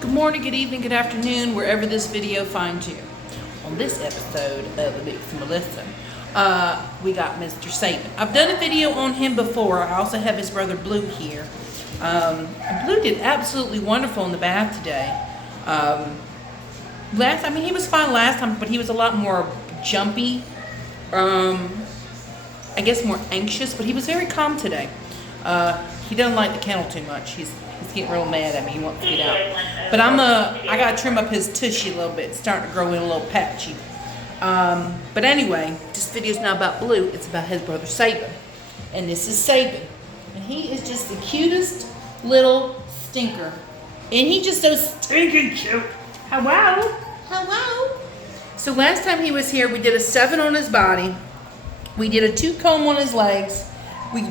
Good morning, good evening, good afternoon, wherever this video finds you. On this episode of the Mix Melissa, we got Mr. Saban. I've done a video on him before. I also have his brother Blue here. Blue did absolutely wonderful in the bath today. He was fine last time, but he was a lot more jumpy. I guess more anxious, but he was very calm today. He doesn't like the kennel too much. He's getting real mad at me. He wants to get out. But I gotta trim up his tushy a little bit. It's starting to grow in a little patchy. But anyway, this video's not about Blue. It's about his brother Saban. And this is Saban. And he is just the cutest little stinker. And he just so stinking cute. Hello. Hello. So last time he was here, we did a 7 on his body. We did a 2 comb on his legs. We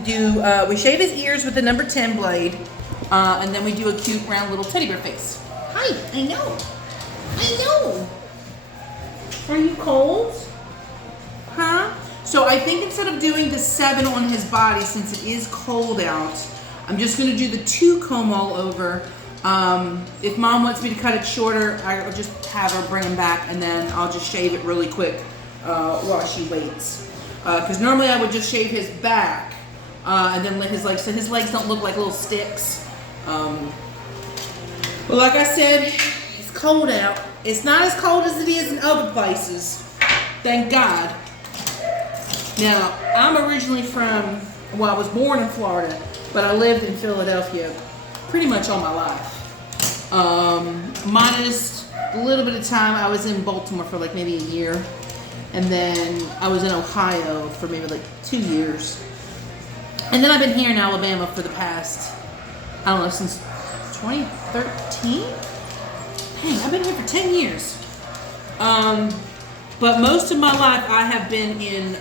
shave his ears with the number 10 blade. And then we do a cute round little teddy bear face. Hi, I know. Are you cold? Huh? So I think instead of doing the 7 on his body, since it is cold out, I'm just gonna do the 2 comb all over. If Mom wants me to cut it shorter, I'll just have her bring him back and then I'll just shave it really quick while she waits. Because normally I would just shave his back and then let his legs, so his legs don't look like little sticks. But like I said, it's cold out. It's not as cold as it is in other places. Thank God. Now, I'm originally I was born in Florida, but I lived in Philadelphia pretty much all my life. Minus a little bit of time, I was in Baltimore for like maybe a year. And then I was in Ohio for maybe like 2 years. And then I've been here in Alabama for the past, I don't know, since 2013? Dang, I've been here for 10 years. But most of my life I have been in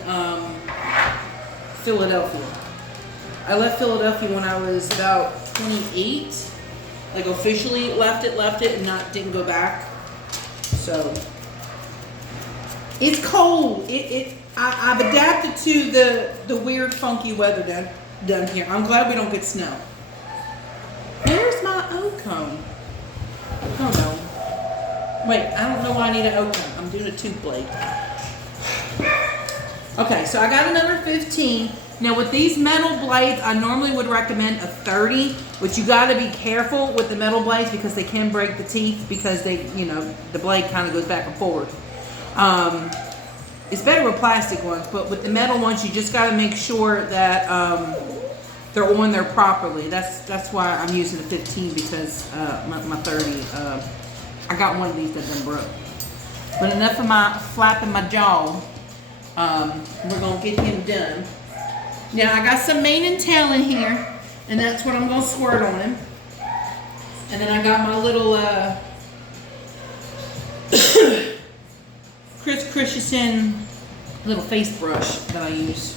Philadelphia. I left Philadelphia when I was about 28. Like officially left it and didn't go back. So it's cold. I've adapted to the weird funky weather down here. I'm glad we don't get snow. Where's my O-cone? Oh no. Wait, I don't know why I need an O-cone. I'm doing a tooth blade. Okay, so I got a number 15. Now with these metal blades, I normally would recommend a 30, but you gotta be careful with the metal blades because they can break the teeth because the blade kind of goes back and forward. It's better with plastic ones, but with the metal ones, you just gotta make sure that they're on there properly. That's why I'm using a 15 because my 30, I got one of these that done broke. But enough of my flapping my jaw. We're gonna get him done. Now I got some mane and tail in here, and that's what I'm gonna squirt on him. And then I got my little Chris Christensen little face brush that I use.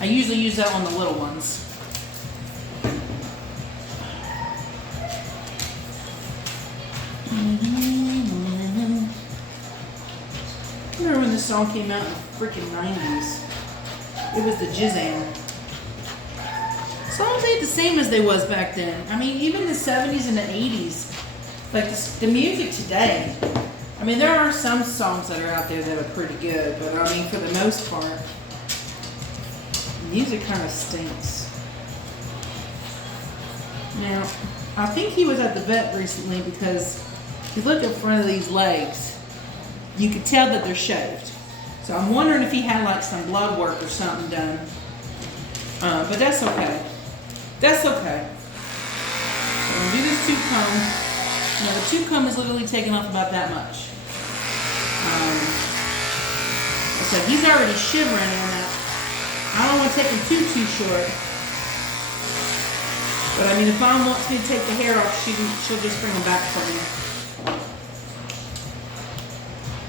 I usually use that on the little ones. I remember when this song came out in the freaking 90s. It was the Jizzam. Songs ain't the same as they was back then. I mean, even the 70s and the 80s. Like the music today. I mean, there are some songs that are out there that are pretty good, but I mean, for the most part, music kind of stinks. Now, I think he was at the vet recently because if you look in front of these legs, you could tell that they're shaved. So I'm wondering if he had like some blood work or something done. But that's okay. That's okay. So I'm gonna do this 2 comb. Now the 2 comb is literally taking off about that much. So he's already shivering on that. I don't want to take him too short. But I mean, if Mom wants me to take the hair off, she'll just bring him back for me.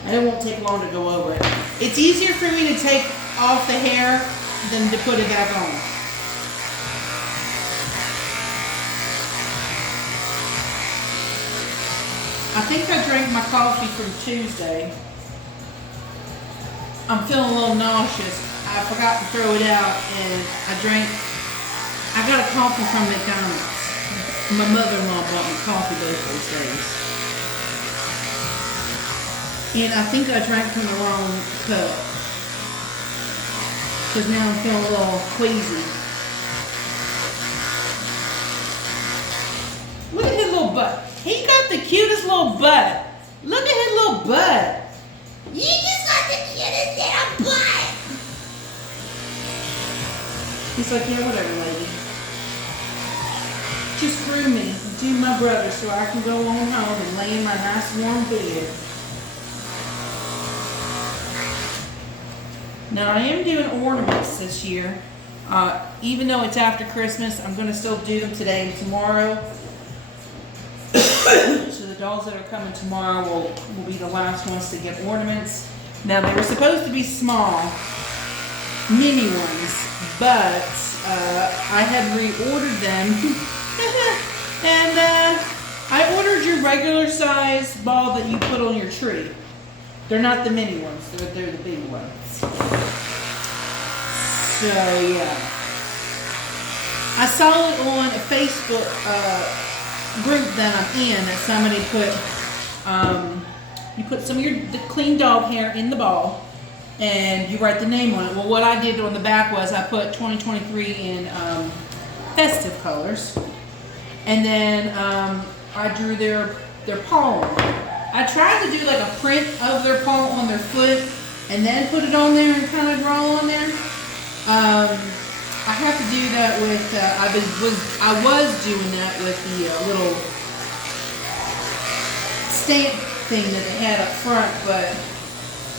And it won't take long to go over it. It's easier for me to take off the hair than to put it back on. I think I drank my coffee from Tuesday. I'm feeling a little nauseous. I forgot to throw it out and I got a coffee from McDonald's. My mother-in-law bought me coffee both those days. And I think I drank from the wrong cup. Because now I'm feeling a little queasy. Look at his little butt. He got the cutest little butt. Look at his little butt. You just got the cutest little butt. He's like, yeah, whatever, lady. Just groom me and do my brother so I can go on home and lay in my nice warm bed. Now I am doing ornaments this year. Even though it's after Christmas, I'm going to still do them today and tomorrow. So the dolls that are coming tomorrow will be the last ones to get ornaments. Now they were supposed to be small, mini ones, but I had reordered them. And I ordered your regular size ball that you put on your tree. They're not the mini ones, they're the big ones. So yeah. I saw it on a Facebook group that I'm in that somebody put, you put some of the clean dog hair in the ball and you write the name on it. Well, what I did on the back was I put 2023 in festive colors. And then I drew their paw on. I tried to do like a print of their paw on their foot and then put it on there and kind of draw on there. I have to do that with, I was doing that with the little stamp thing that they had up front, but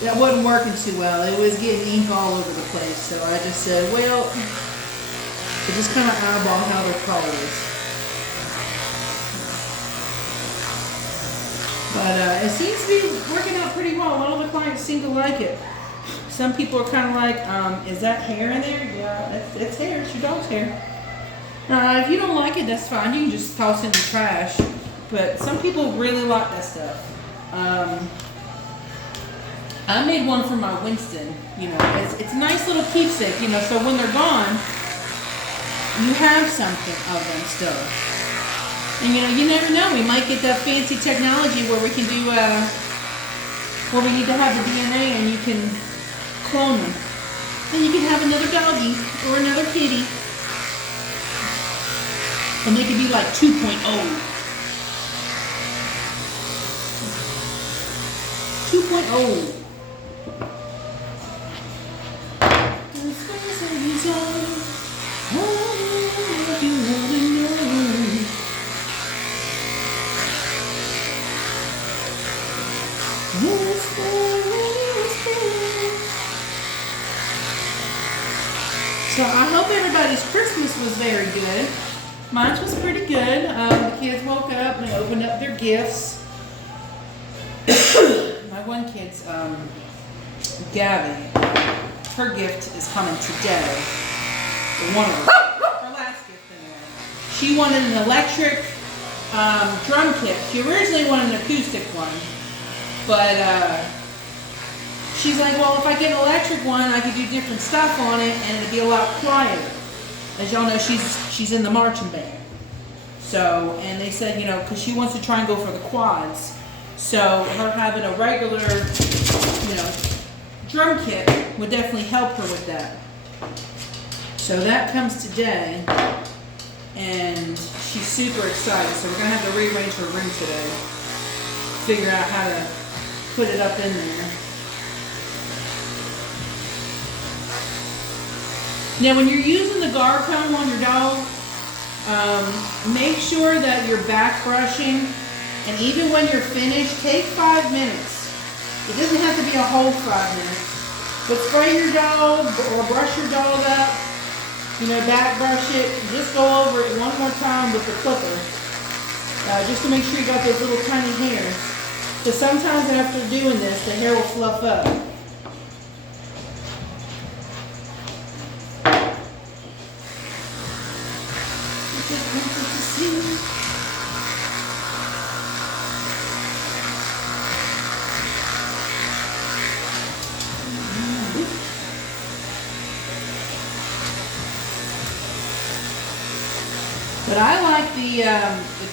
that wasn't working too well. It was getting ink all over the place, so I just said, well, I just kind of eyeball how their color is. But it seems to be working out pretty well. A lot of the clients seem to like it. Some people are kind of like, is that hair in there? Yeah, it's hair. It's your dog's hair. If you don't like it, that's fine. You can just toss it in the trash. But some people really like that stuff. I made one for my Winston. You know, it's a nice little keepsake. You know, so when they're gone, you have something of them still. And you know, you never know. We might get that fancy technology where we can do, where we need to have the DNA and you can clone them. And you can have another doggy or another kitty. And they could be like 2.0. 2.0. So I hope everybody's Christmas was very good. Mine was pretty good. The kids woke up and opened up their gifts. My one kid's, Gabby, her gift is coming today. One of her last gift anyway. She wanted an electric drum kit. She originally wanted an acoustic one, but she's like, well, if I get an electric one, I could do different stuff on it, and it'd be a lot quieter. As y'all know, she's in the marching band. So, and they said, you know, because she wants to try and go for the quads. So her having a regular, you know, drum kit would definitely help her with that. So that comes today, and she's super excited. So we're gonna have to rearrange her room today, figure out how to put it up in there. Now, when you're using the guard comb on your dog, make sure that you're back brushing, and even when you're finished, take 5 minutes. It doesn't have to be a whole 5 minutes, but spray your dog or brush your dog up, you know, back brush it, just go over it one more time with the clipper, just to make sure you got those little tiny hairs, because sometimes after doing this, the hair will fluff up. But But I like the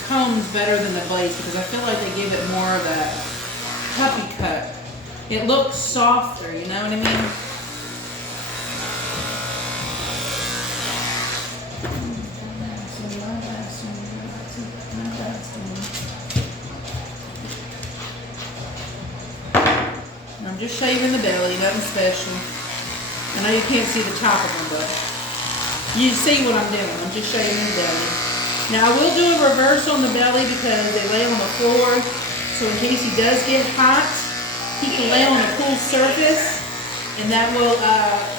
combs better than the blades because I feel like they give it more of that puppy cut. It looks softer, you know what I mean? I'm just shaving the belly, nothing special. I know you can't see the top of them, but you see what I'm doing. I'm just shaving the belly. Now I will do a reverse on the belly because they lay on the floor. So in case he does get hot, he can lay on a cool surface and that will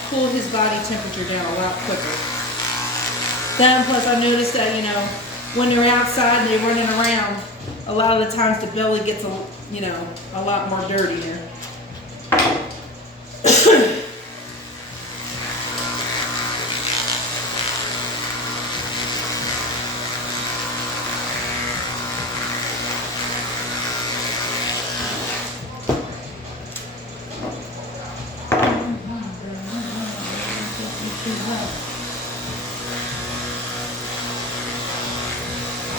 cool his body temperature down a lot quicker. Then plus I noticed that, you know, when they're outside and they're running around, a lot of the times the belly gets a lot more dirtier.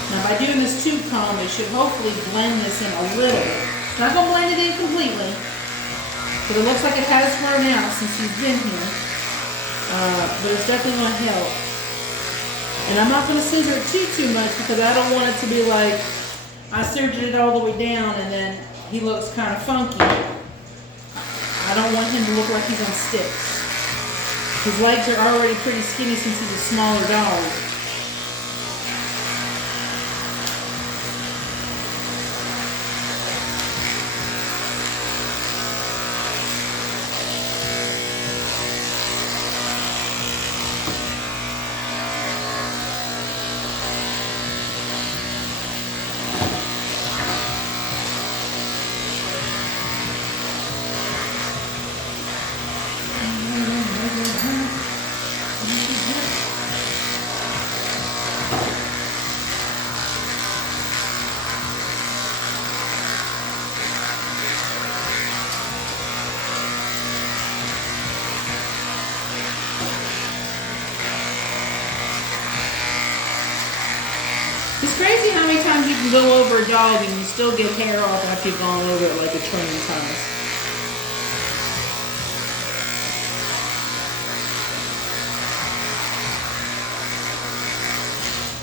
Now by doing this tube comb, it should hopefully blend this in a little bit. It's not going to blend it in completely, but it looks like it has grown out since he's been here. But it's definitely going to help. And I'm not going to scissor it too much because I don't want it to be like I scissored it all the way down and then he looks kind of funky. I don't want him to look like he's on sticks. His legs are already pretty skinny since he's a smaller dog. It's crazy how many times you can go over a dog and you still get hair off after you've gone over it like a trillion times.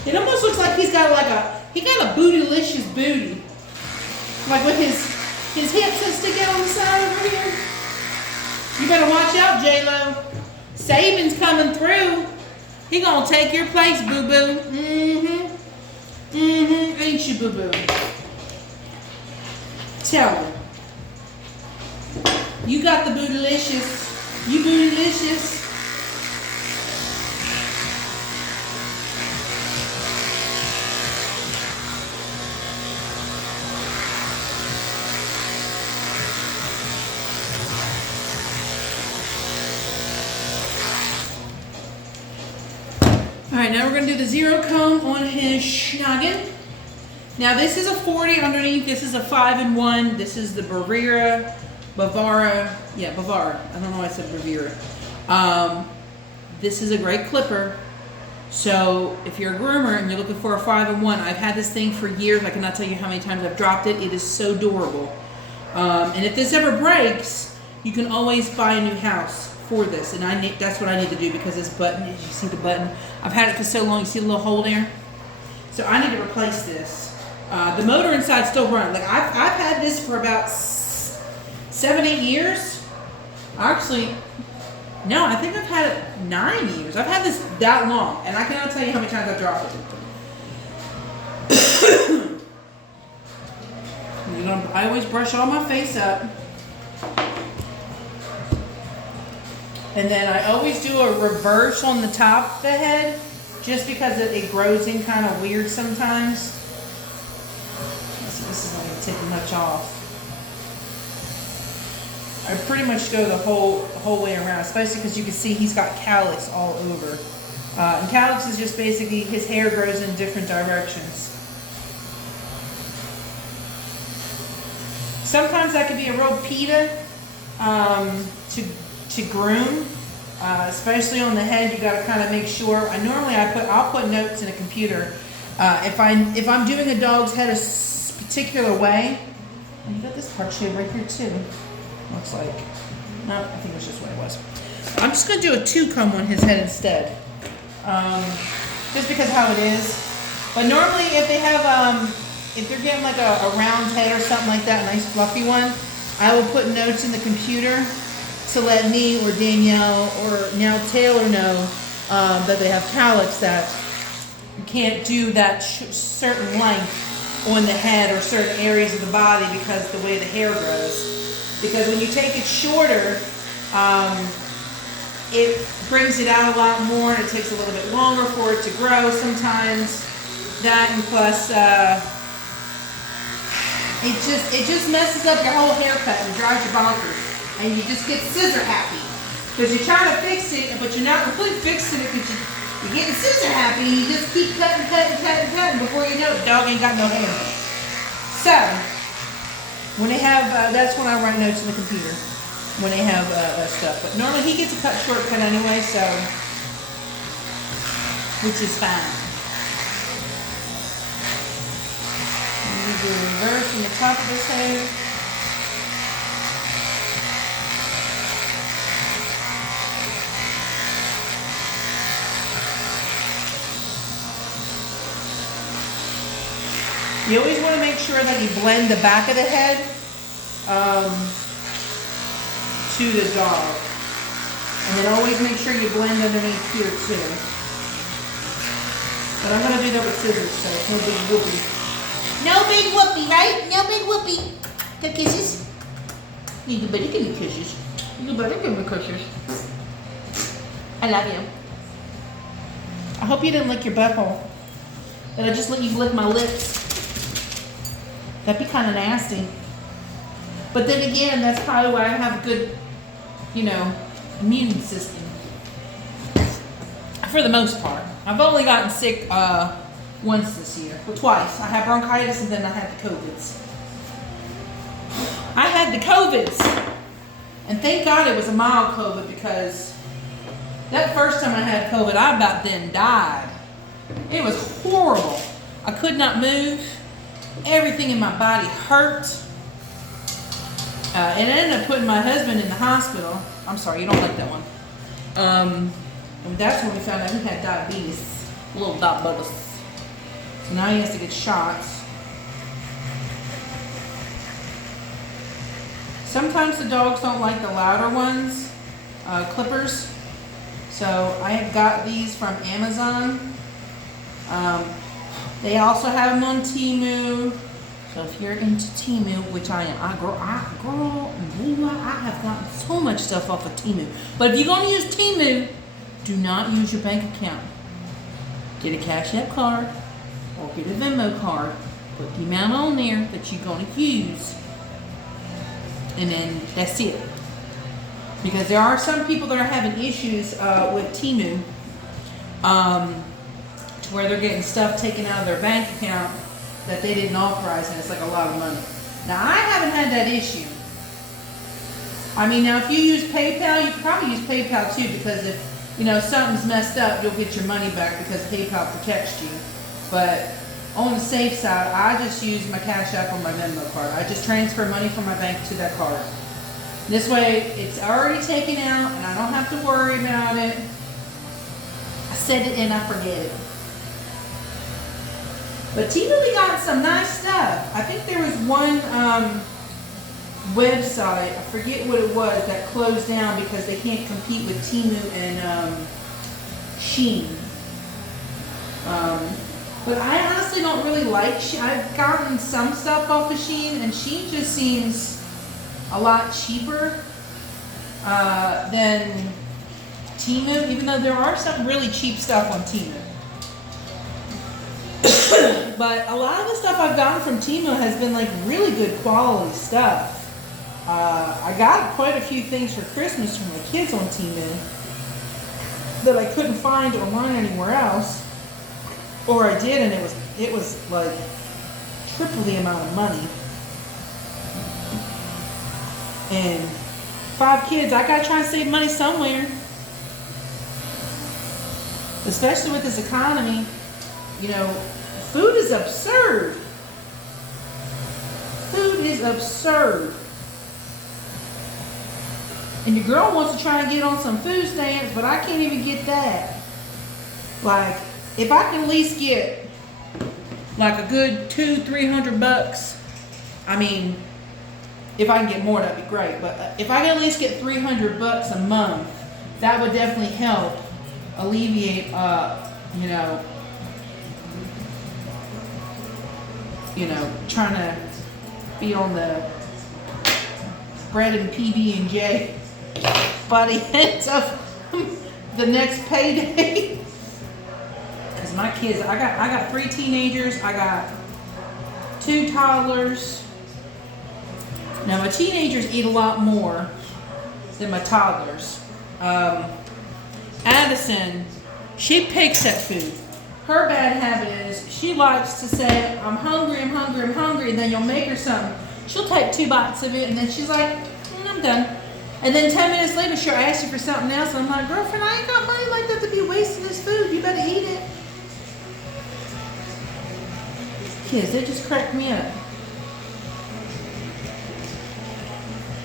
It almost looks like he's got a bootylicious booty. Like with his hips that stick out on the side over here. You better watch out, J-Lo. Saban's coming through. He gonna take your place, boo-boo. Mm-hmm. Mm-hmm. Ain't you, boo-boo? Tell him. You got the bootylicious. You bootylicious. Alright, now we're going to do the zero comb on his schnoggin. Now this is a 40 underneath, this is a 5-in-1, this is the Bavara. I don't know why I said Bavara. This is a great clipper. So if you're a groomer and you're looking for a 5-in-1, I've had this thing for years. I cannot tell you how many times I've dropped it. It is so durable. And if this ever breaks, you can always buy a new house for this, and that's what I need to do because this button, you see the button? I've had it for so long, you see the little hole there? So I need to replace this. The motor inside still runs. Like I've had this for about 7-8 years. Actually, no, I think I've had it 9 years. I've had this that long, and I cannot tell you how many times I've dropped it. I always brush all my face up. And then I always do a reverse on the top of the head, just because it grows in kind of weird sometimes. So this is not going to take much off. I pretty much go the whole way around, especially because you can see he's got callus all over. And callus is just basically his hair grows in different directions. Sometimes that could be a real pita to groom, especially on the head. You got to kind of make sure. I'll put notes in a computer If I'm doing a dog's head a particular way, and you got this part shaved right here too. Looks like, no, I think it was just the way it was. I'm just gonna do a 2-comb on his head instead, just because of how it is. But normally, if they have, if they're getting like a round head or something like that, a nice fluffy one, I will put notes in the computer to let me or Danielle or now Taylor know that they have cowlicks, that you can't do that certain length on the head or certain areas of the body because the way the hair grows. Because when you take it shorter, it brings it out a lot more, and it takes a little bit longer for it to grow sometimes. That, and plus it just messes up your whole haircut and drives you bonkers, and you just get scissor happy because you're trying to fix it, but you're not really fixing it because you're getting scissor happy, and you just keep cutting before you know it, the dog ain't got no hair. So when they have that's when I write notes in the computer when they have stuff, but normally he gets a shortcut anyway, so which is fine. Do reverse from the top of his head. You always want to make sure that you blend the back of the head to the dog. And then always make sure you blend underneath here too. But I'm going to do that with scissors, so it's no big whoopee. No big whoopee, right? No big whoopee. Good kisses. You better give me kisses. You better give me kisses. I love you. I hope you didn't lick your butthole. That I just let you lick my lips. That'd be kind of nasty. But then again, that's probably why I have a good, immune system. For the most part. I've only gotten sick once this year. Well, twice. I had bronchitis and then I had the COVIDs. I had the COVIDs. And thank God it was a mild COVID, because that first time I had COVID, I about then died. It was horrible. I could not move. Everything in my body hurt. And I ended up putting my husband in the hospital. I'm sorry, you don't like that one. And that's when we found out he had diabetes. Little diabetes. So now he has to get shots. Sometimes the dogs don't like the louder ones, clippers. So I have got these from Amazon. They also have them on Temu. So if you're into Temu, which I am, I have gotten so much stuff off of Temu. But if you're going to use Temu, do not use your bank account. Get a Cash App card or get a Venmo card. Put the amount on there that you're going to use. And then that's it. Because there are some people that are having issues with Temu, to where they're getting stuff taken out of their bank account that they didn't authorize, and it's like a lot of money. Now, I haven't had that issue. I mean, now if you use PayPal, you can probably use PayPal too, because if something's messed up, you'll get your money back because PayPal protects you. But on the safe side, I just use my Cash App or my Venmo card. I just transfer money from my bank to that card. This way, it's already taken out, and I don't have to worry about it. I said it and I forget it. But Temu, we got some nice stuff. I think there was one website, I forget what it was, that closed down because they can't compete with Temu and Shein. But I honestly don't really like Shein. I've gotten some stuff off of Shein, and Shein just seems a lot cheaper than Temu, even though there are some really cheap stuff on Temu. But a lot of the stuff I've gotten from Temu has been like really good quality stuff. I got quite a few things for Christmas for my kids on Temu that I couldn't find online anywhere else. Or I did, and it was like triple the amount of money. And 5 kids, I gotta try and save money somewhere. Especially with this economy, Food is absurd. Food is absurd. And your girl wants to try and get on some food stamps, but I can't even get that. Like, if I can at least get like a good $200-300, I mean, if I can get more, that'd be great. But if I can at least get $300 a month, that would definitely help alleviate, trying to be on the bread and PB&J by the end of the next payday. Because my kids, I got 3 teenagers, I got 2 toddlers. Now my teenagers eat a lot more than my toddlers. Addison, she picks at food. Her bad habit is she likes to say, I'm hungry, I'm hungry, I'm hungry, and then you'll make her something. She'll take 2 bites of it, and then she's like, I'm done. And then 10 minutes later, she'll ask you for something else, and I'm like, girlfriend, I ain't got money like that to be wasting this food. You better eat it. Kids, they just crack me up.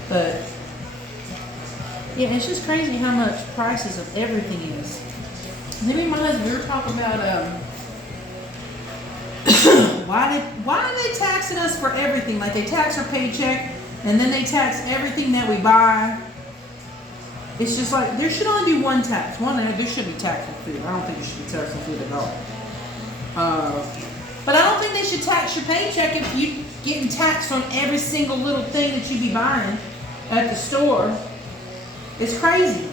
But yeah, it's just crazy how much prices of everything is. Maybe my husband, we were talking about why are they taxing us for everything? Like they tax our paycheck and then they tax everything that we buy. It's just like there should only be one tax. There should be tax on food. I don't think there should be tax on food at all. But I don't think they should tax your paycheck if you getting taxed on every single little thing that you be buying at the store. It's crazy.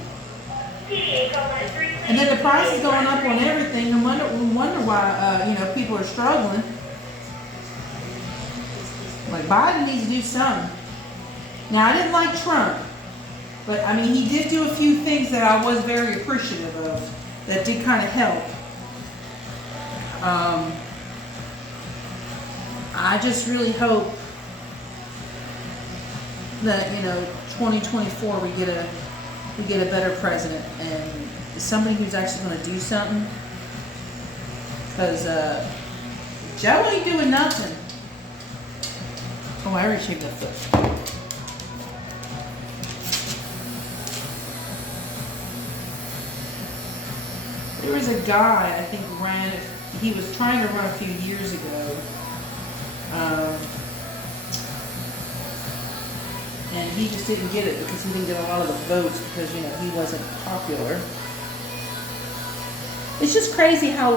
And then the price is going up on everything. No wonder why people are struggling. Like Biden needs to do something. Now I didn't like Trump, but I mean he did do a few things that I was very appreciative of that did kind of help. I just really hope that 2024 we get a better president and somebody who's actually going to do something. Because Joe ain't doing nothing. Oh, I already shaved that foot. There was a guy, I think, he was trying to run a few years ago. And he just didn't get it because he didn't get a lot of the votes because, he wasn't popular. It's just crazy how,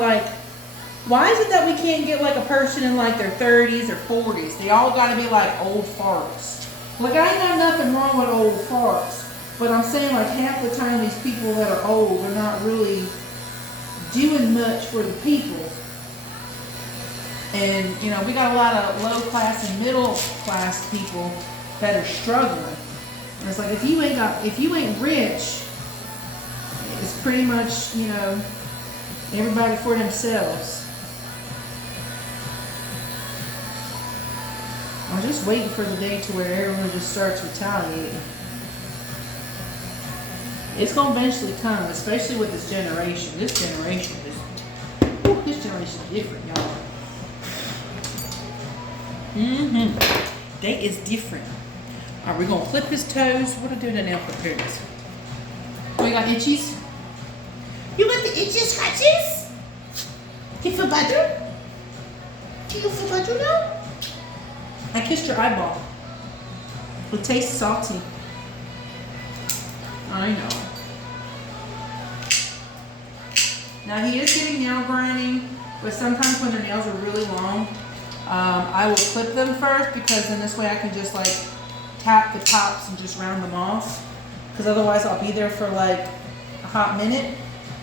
why is it that we can't get, a person in, their 30s or 40s? They all got to be, old farts. I ain't got nothing wrong with old farts. But I'm saying, half the time these people that are old are not really doing much for the people. And, we got a lot of low-class and middle-class people that are struggling. And it's if you ain't rich, it's pretty much, everybody for themselves. I'm just waiting for the day to where everyone just starts retaliating. It's going to eventually come, especially with this generation. This generation is different, y'all. They is different. All right, we're going to clip his toes. What do I do to nail clip? Here it is. Oh, you got itchies? You got the itchy scratches? Do you feel better? Do you feel better now? I kissed your eyeball. It tastes salty. I know. Now he is getting nail grinding, but sometimes when their nails are really long, I will clip them first because then this way I can just tap the tops and just round them off. Because otherwise I'll be there for a hot minute,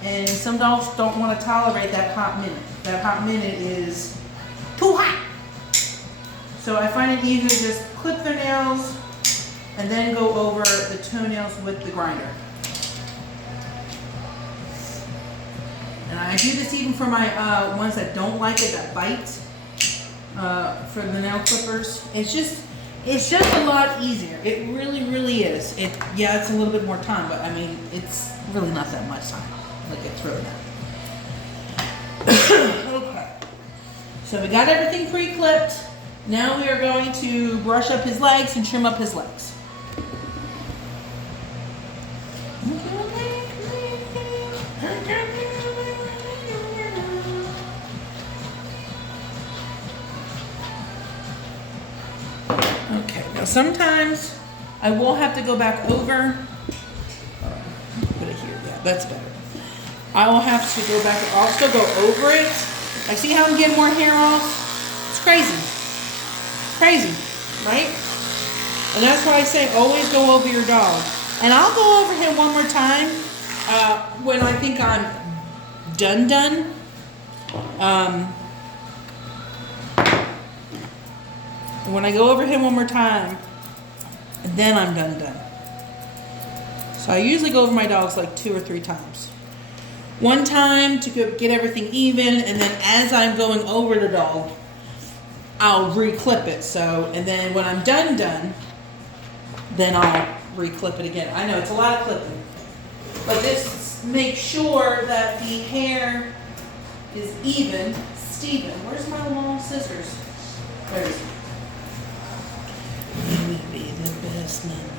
and some dogs don't want to tolerate that hot minute. That hot minute is too hot. So I find it easier to just clip their nails and then go over the toenails with the grinder. And I do this even for my ones that don't like it, that bite, for the nail clippers. It's just a lot easier. It really, really is. It's a little bit more time, but I mean, it's really not that much time. Look, it's really not. Okay. So So we got everything pre-clipped. Now we are going to brush up his legs and trim up his legs. Okay, now sometimes I will have to go back over. Put it here, yeah, that's better. I will have to go back, I'll still go over it. I see how I'm getting more hair off. It's crazy. Crazy, right? And that's why I say always go over your dog. And I'll go over him one more time when I think I'm done. When I go over him one more time, then I'm done. So I usually go over my dogs like 2 or 3 times. One time to get everything even, and then as I'm going over the dog, I'll re-clip it. So, and then when I'm done, then I'll re-clip it again. I know it's a lot of clipping, but this makes sure that the hair is even. Steven, where's my long scissors? Where is it? You would be the best memories.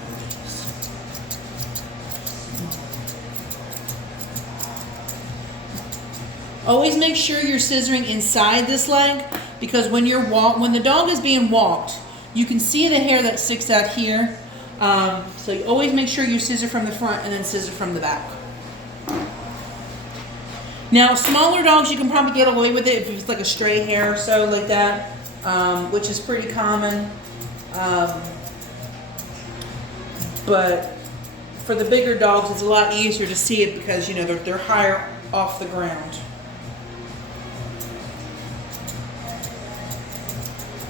Always make sure you're scissoring inside this leg, because when the dog is being walked, you can see the hair that sticks out here. So you always make sure you scissor from the front and then scissor from the back. Now, smaller dogs, you can probably get away with it if it's like a stray hair or so like that, which is pretty common. But for the bigger dogs, it's a lot easier to see it because, you know, they're higher off the ground.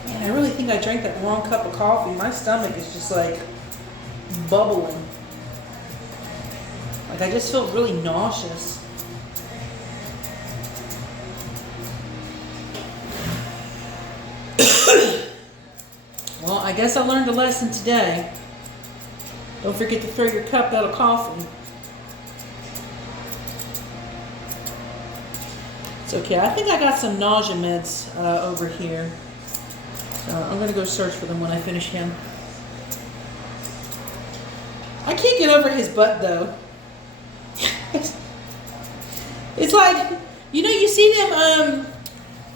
Man, I really think I drank that wrong cup of coffee. My stomach is just like bubbling. Like I just feel really nauseous. Well, I guess I learned a lesson today. Don't forget to throw your cup out of coffee. It's okay. I think I got some nausea meds over here. So I'm going to go search for them when I finish him. I can't get over his butt though. It's like, you know, you see them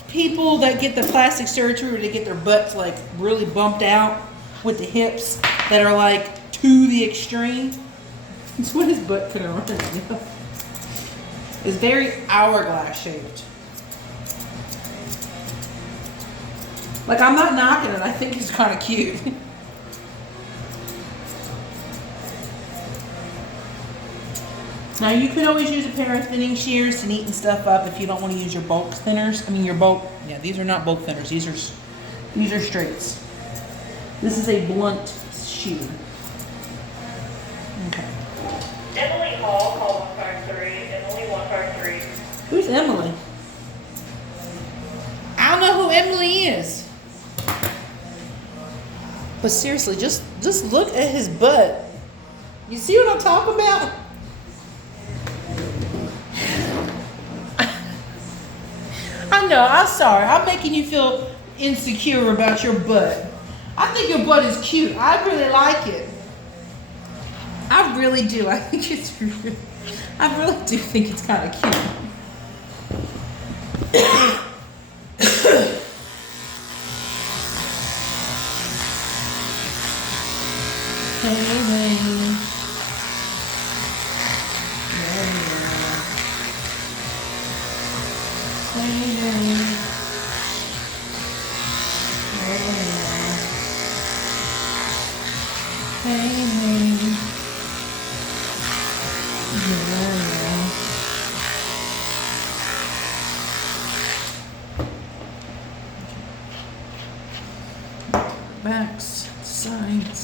people that get the plastic surgery where they get their butts like really bumped out with the hips that are like to the extreme. That's what his butt kind of reminds me of. It's very hourglass shaped. Like, I'm not knocking it. I think it's kind of cute. Now, you could always use a pair of thinning shears to neaten stuff up if you don't want to use your bulk thinners. I mean, your bulk, yeah, these are not bulk thinners. These are straights. This is a blunt shear. Okay. Emily Hall, call 153. Emily 153. Who's Emily? I don't know who Emily is. But seriously, just look at his butt. You see what I'm talking about? I know, I'm sorry. I'm making you feel insecure about your butt. I think your butt is cute. I really like it. I really do. I think it's I really do think it's kind of cute. Hey, baby. Yeah. Hey, baby. Yeah. Hey, baby. Backs, sides.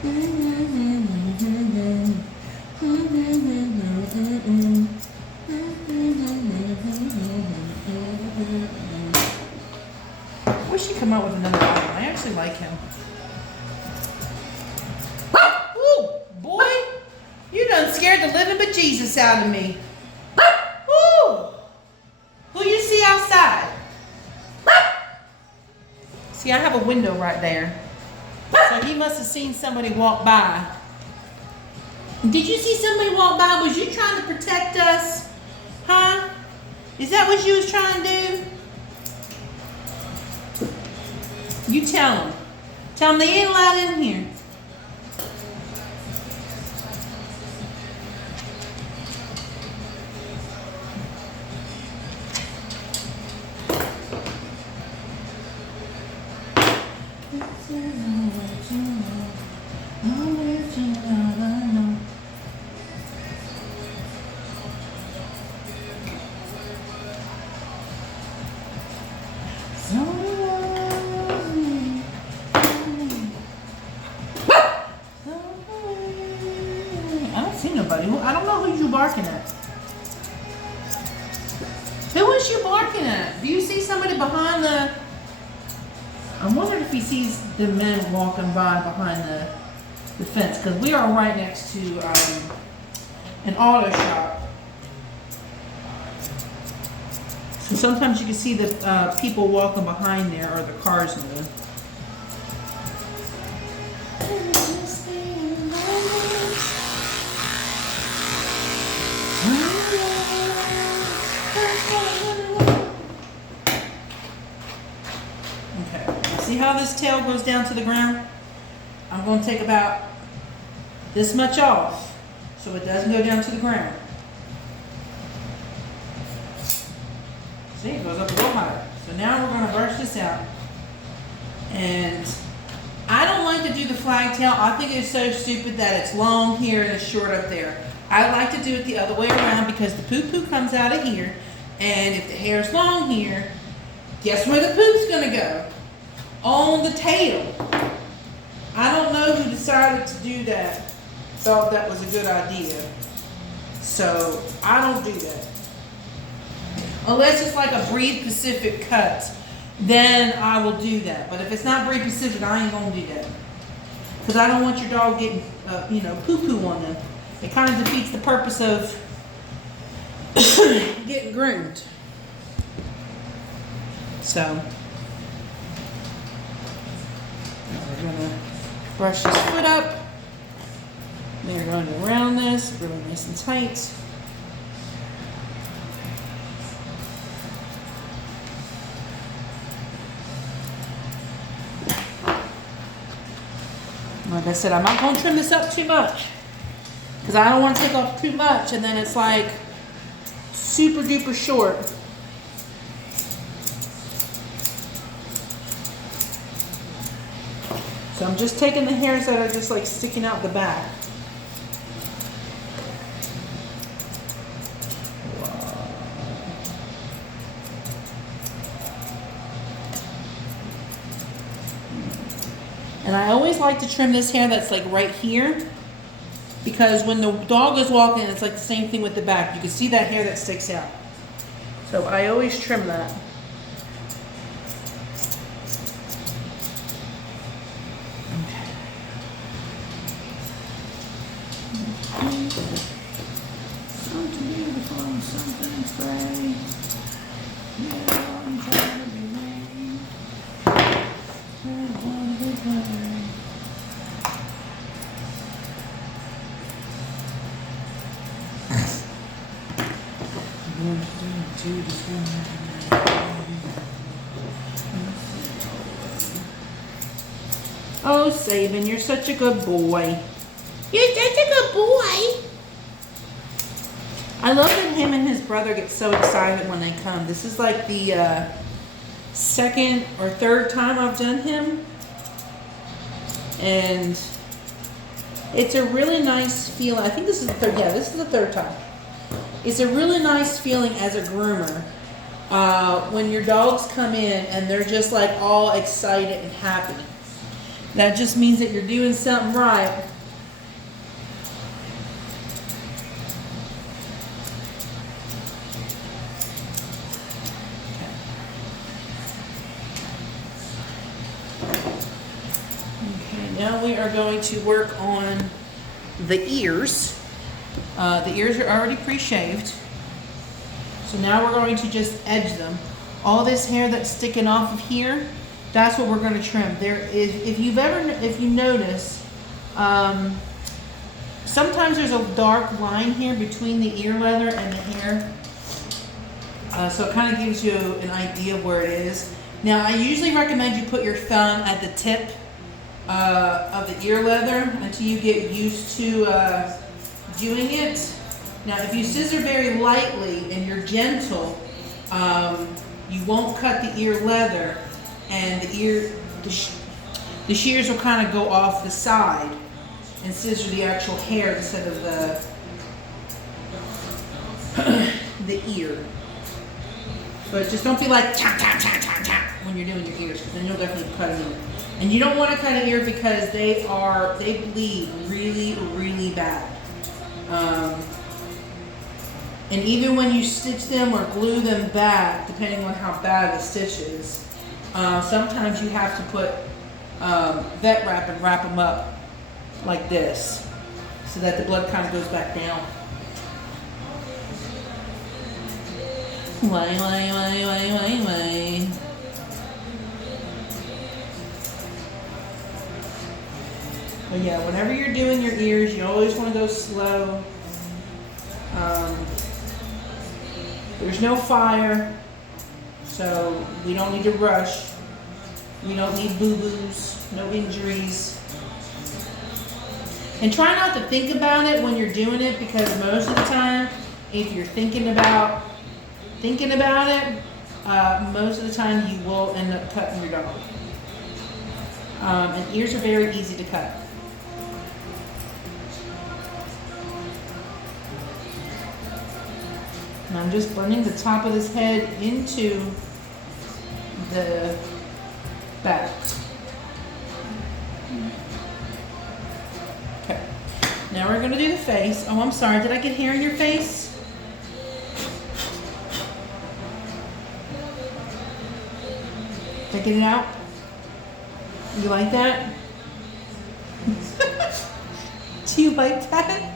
Mm-hmm. with another item. I actually like him. Ooh, boy, you done scared the living bejesus out of me. Ooh, who you see outside? See, I have a window right there. So he must have seen somebody walk by. Did you see somebody walk by? Was you trying to protect us? Huh? Is that what you was trying to do? You tell them. Tell them they ain't allowed in here. I don't know who you barking at. Who is you barking at? Do you see somebody behind the... I'm wondering if he sees the men walking by behind the fence, because we are right next to an auto shop. So sometimes you can see the people walking behind there, or the cars moving. See how this tail goes down to the ground? I'm going to take about this much off so it doesn't go down to the ground. See, it goes up a little higher. So now we're going to brush this out. And I don't like to do the flag tail. I think it's so stupid that it's long here and it's short up there. I like to do it the other way around because the poo-poo comes out of here. And if the hair's long here, guess where the poop's going to go? On the tail. I don't know who decided to do that. Thought that was a good idea. So I don't do that. Unless it's like a Breed Pacific cut, then I will do that. But if it's not Breed Pacific, I ain't gonna do that. Because I don't want your dog getting, poo-poo on them. It kind of defeats the purpose of getting groomed. So we're gonna brush his foot up. They're going around this, really nice and tight. Like I said, I'm not going to trim this up too much because I don't want to take off too much and then it's like super duper short. So I'm just taking the hairs that are just like sticking out the back. And I always like to trim this hair that's like right here because when the dog is walking, it's like the same thing with the back. You can see that hair that sticks out. So I always trim that. Something beautiful, something gray. Yeah, I'm trying to be made. Oh, Saban, you're such a good boy. You're such a good boy. I love that him and his brother get so excited when they come. This is like the second or third time I've done him. And it's a really nice feeling. I think this is the third. Yeah, this is the third time. It's a really nice feeling as a groomer when your dogs come in and they're just like all excited and happy. That just means that you're doing something right. Now we are going to work on the ears. The ears are already pre-shaved. So now we're going to just edge them. All this hair that's sticking off of here, that's what we're going to trim. There is, if you notice, sometimes there's a dark line here between the ear leather and the hair. So it kind of gives you an idea of where it is. Now I usually recommend you put your thumb at the tip of the ear leather until you get used to doing it. Now if you scissor very lightly and you're gentle, you won't cut the ear leather, and the shears will kind of go off the side and scissor the actual hair instead of the ear. But just don't be like tap tap tap tap tap when you're doing your ears, because then you'll definitely cut an ear. And you don't want to cut an ear because they bleed really, really bad. And even when you stitch them or glue them back, depending on how bad the stitch is, sometimes you have to put vet wrap and wrap them up like this so that the blood kind of goes back down. Why. But yeah, whenever you're doing your ears, you always want to go slow. There's no fire, so we don't need to rush. We don't need boo-boos, no injuries. And try not to think about it when you're doing it, because most of the time, if you're thinking about it, most of the time you will end up cutting your dog. And ears are very easy to cut. And I'm just blending the top of his head into the back. Okay. Now we're going to do the face. Oh, I'm sorry. Did I get hair in your face? Did I get it out? You like that? Do you like that?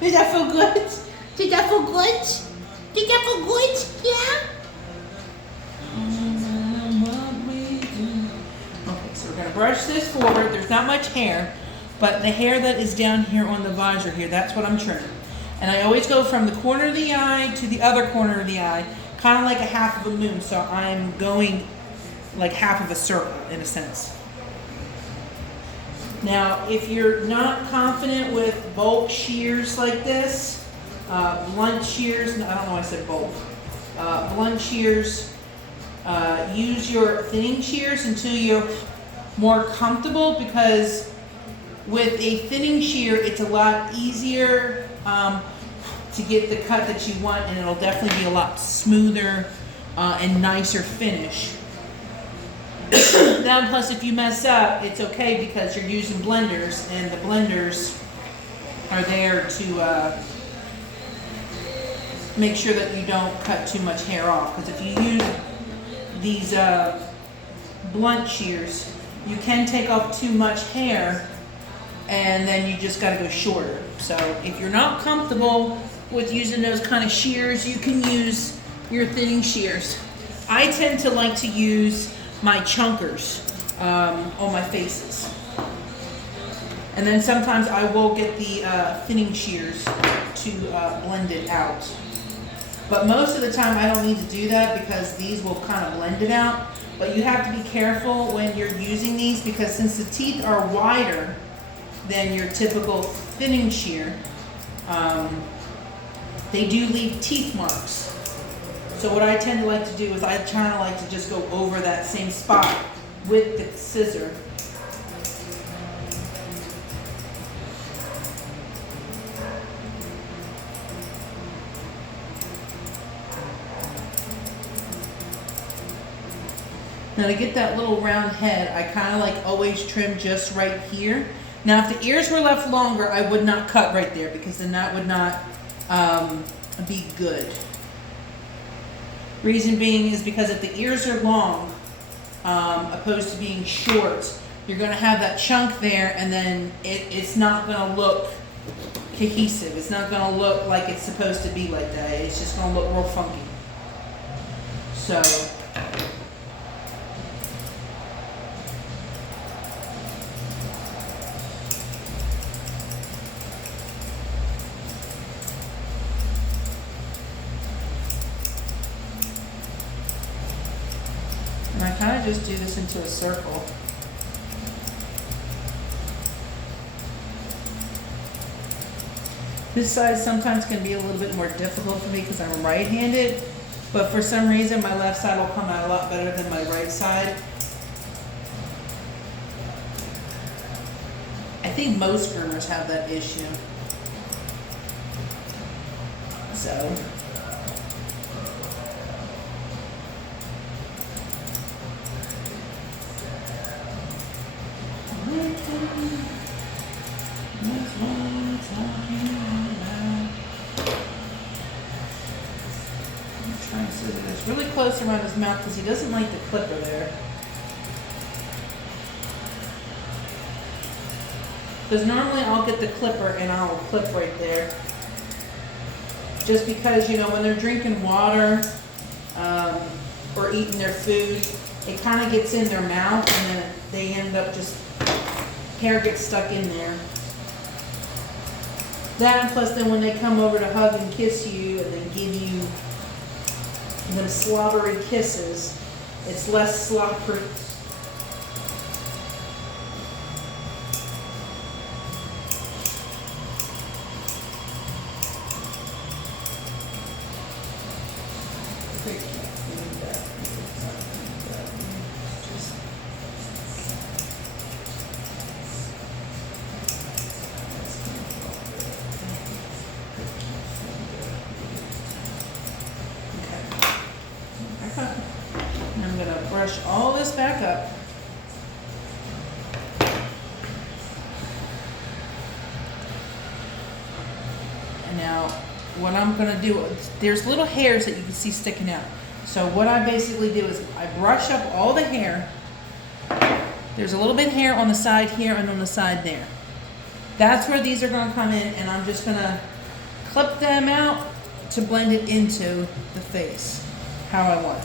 Did that feel good? Did that feel good? Did that feel good? Yeah? Okay, so we're going to brush this forward. There's not much hair, but the hair that is down here on the visor here, that's what I'm trimming. And I always go from the corner of the eye to the other corner of the eye, kind of like a half of a moon. So I'm going like half of a circle in a sense. Now, if you're not confident with bulk shears like this, blunt shears, I don't know why I said bulk, blunt shears, use your thinning shears until you're more comfortable, because with a thinning shear, it's a lot easier to get the cut that you want, and it'll definitely be a lot smoother and nicer finish. Now, plus if you mess up, it's okay, because you're using blenders, and the blenders are there to make sure that you don't cut too much hair off. Because if you use these blunt shears, you can take off too much hair, and then you just got to go shorter. So if you're not comfortable with using those kind of shears, you can use your thinning shears. I tend to like to use my chunkers on my faces. And then sometimes I will get the thinning shears to blend it out. But most of the time I don't need to do that, because these will kind of blend it out. But you have to be careful when you're using these, because since the teeth are wider than your typical thinning shear, they do leave teeth marks. So what I tend to like to do is I kind of like to just go over that same spot with the scissor. Now to get that little round head, I kind of like always trim just right here. Now if the ears were left longer, I would not cut right there, because then that would not be good. Reason being is because if the ears are long, opposed to being short. You're gonna have that chunk there, and then it's not gonna look cohesive. It's not gonna look like it's supposed to be like that. It's just gonna look real funky. So, and I kind of just do this into a circle. This side sometimes can be a little bit more difficult for me because I'm right-handed, but for some reason my left side will come out a lot better than my right side. I think most groomers have that issue. So. It's really close around his mouth because he doesn't like the clipper there. Because normally I'll get the clipper and I'll clip right there. Just because, you know, when they're drinking water or eating their food, it kind of gets in their mouth and then they end up just, hair gets stuck in there. That and plus then when they come over to hug and kiss you and then give you them slobbery kisses, it's less slobbery. And I'm going to brush all this back up. And now what I'm going to do, there's little hairs that you can see sticking out. So what I basically do is I brush up all the hair. There's a little bit of hair on the side here and on the side there. That's where these are going to come in, and I'm just going to clip them out to blend it into the face how I want it.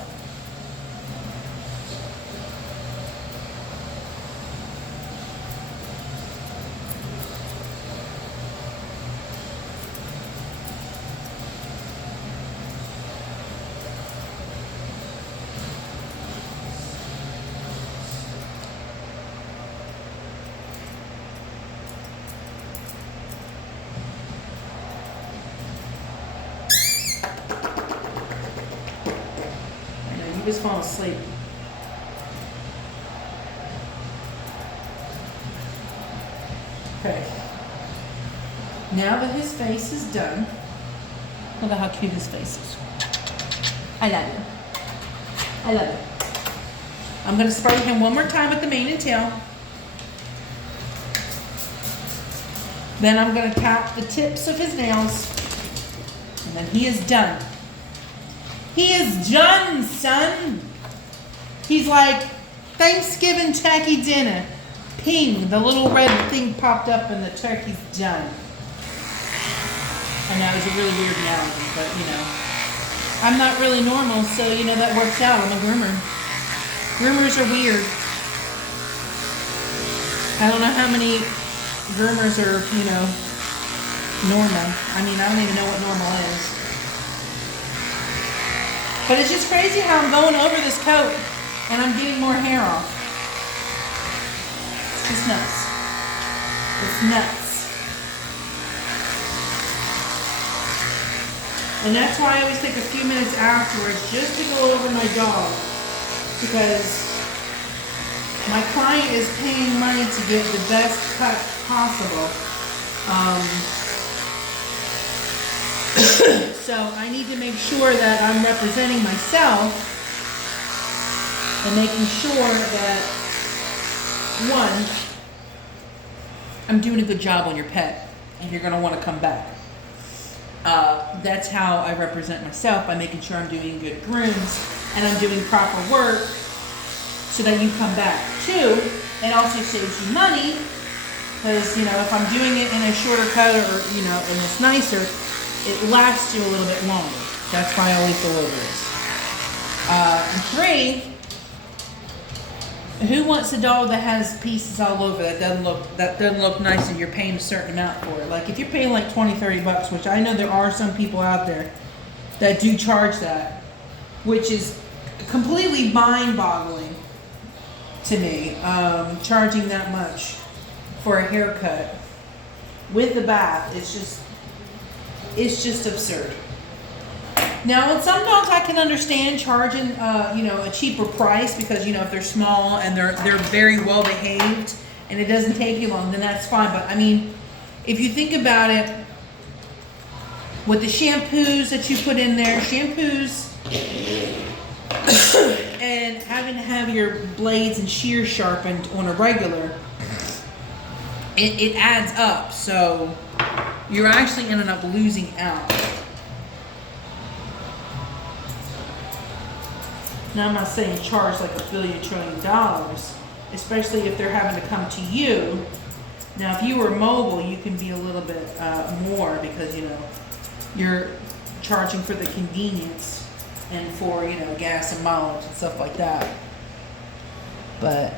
He was falling asleep. Okay. Now that his face is done, look at how cute his face is. I love you. I love you. I'm going to spray him one more time with the mane and tail. Then I'm going to tap the tips of his nails. And then he is done. He is done, son. He's like, Thanksgiving turkey dinner. Ping, the little red thing popped up and the turkey's done. I know it was a really weird analogy, but you know. I'm not really normal, so you know that works out. I'm a groomer. Groomers are weird. I don't know how many groomers are, you know, normal. I mean, I don't even know what normal is. But it's just crazy how I'm going over this coat and I'm getting more hair off. It's just nuts. It's nuts. And that's why I always take a few minutes afterwards just to go over my dog. Because my client is paying money to get the best cut possible. So I need to make sure that I'm representing myself and making sure that, one, I'm doing a good job on your pet and you're going to want to come back. That's how I represent myself, by making sure I'm doing good grooms and I'm doing proper work so that you come back. 2, it also saves you money because, you know, if I'm doing it in a shorter cut or, you know, and it's nicer, it lasts you a little bit longer. That's why I always go over this. And 3, who wants a dog that has pieces all over that doesn't look nice and you're paying a certain amount for it? Like if you're paying like $20-$30, which I know there are some people out there that do charge that, which is completely mind-boggling to me, charging that much for a haircut with the bath. It's just absurd. Now, with some dogs, I can understand charging, you know, a cheaper price because, you know, if they're small and they're very well behaved and it doesn't take you long, then that's fine. But I mean, if you think about it, with the shampoos that you put in there, and having to have your blades and shears sharpened on a regular, it adds up. So you're actually ending up losing out. Now, I'm not saying charge like $1 billion trillion, especially if they're having to come to you. Now, if you were mobile, you can be a little bit more because, you know, you're charging for the convenience and for, you know, gas and mileage and stuff like that. But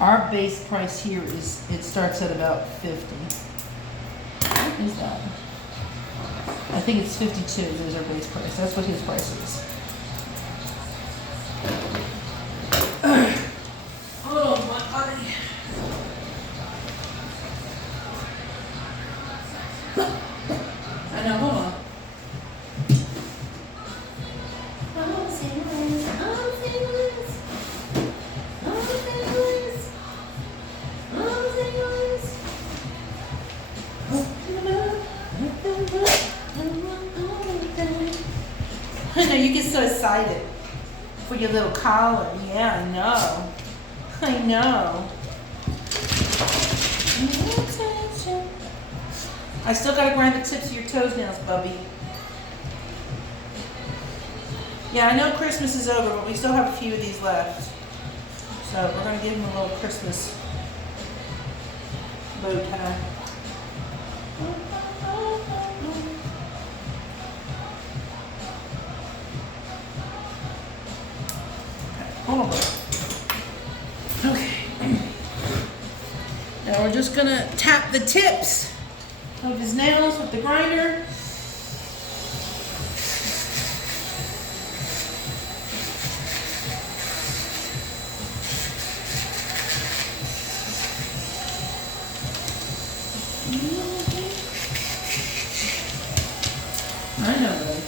our base price here it starts at about 50. What is that? I think it's 52 is our base price. That's what his price is. Hold on, my buddy. I know, hold on. I know, you get so excited for your little collar. Yeah, I know. I know. I still gotta grind the tips of your toenails, Bubby. Yeah, I know Christmas is over, but we still have a few of these left. So we're gonna give him a little Christmas bow tie. Hold on. Okay. Now we're just gonna tap the tips of his nails with the grinder. I know, buddy.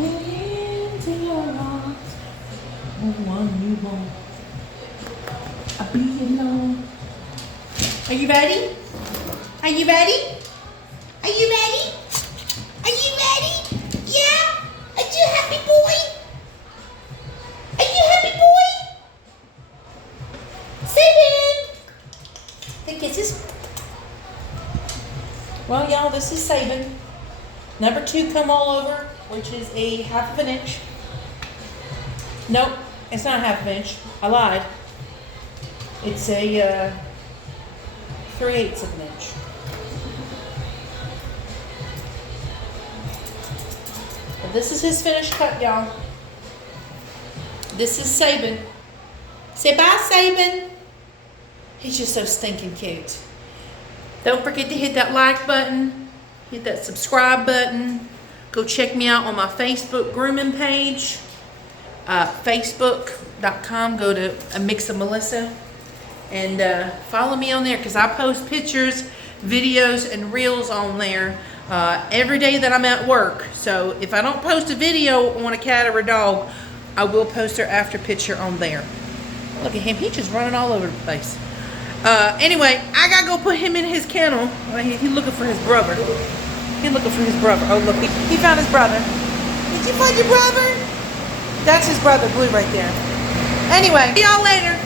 Into your arms, the one you want. I'll be alone. Are you ready? Are you ready? Are you ready? Are you ready? Yeah? Are you happy, boy? Are you happy, boy? Sit in. The kisses. Well, y'all, this is Sabin. Number 2 come all over, which is a 1/2 inch. Nope, it's not a 1/2 inch. I lied. It's a 3/8 of an inch. But this is his finished cut, y'all. This is Saban. Say bye, Saban. He's just so stinking cute. Don't forget to hit that like button. Hit that subscribe button. Go check me out on my Facebook grooming page. Facebook.com. Go to A Mix of Melissa. And follow me on there because I post pictures, videos, and reels on there every day that I'm at work. So if I don't post a video on a cat or a dog, I will post her after picture on there. Look at him. He's just running all over the place. Anyway, I got to go put him in his kennel. He's looking for his brother. He's looking for his brother. Oh, look. He found his brother. Did you find your brother? That's his brother, Blue, right there. Anyway, see y'all later.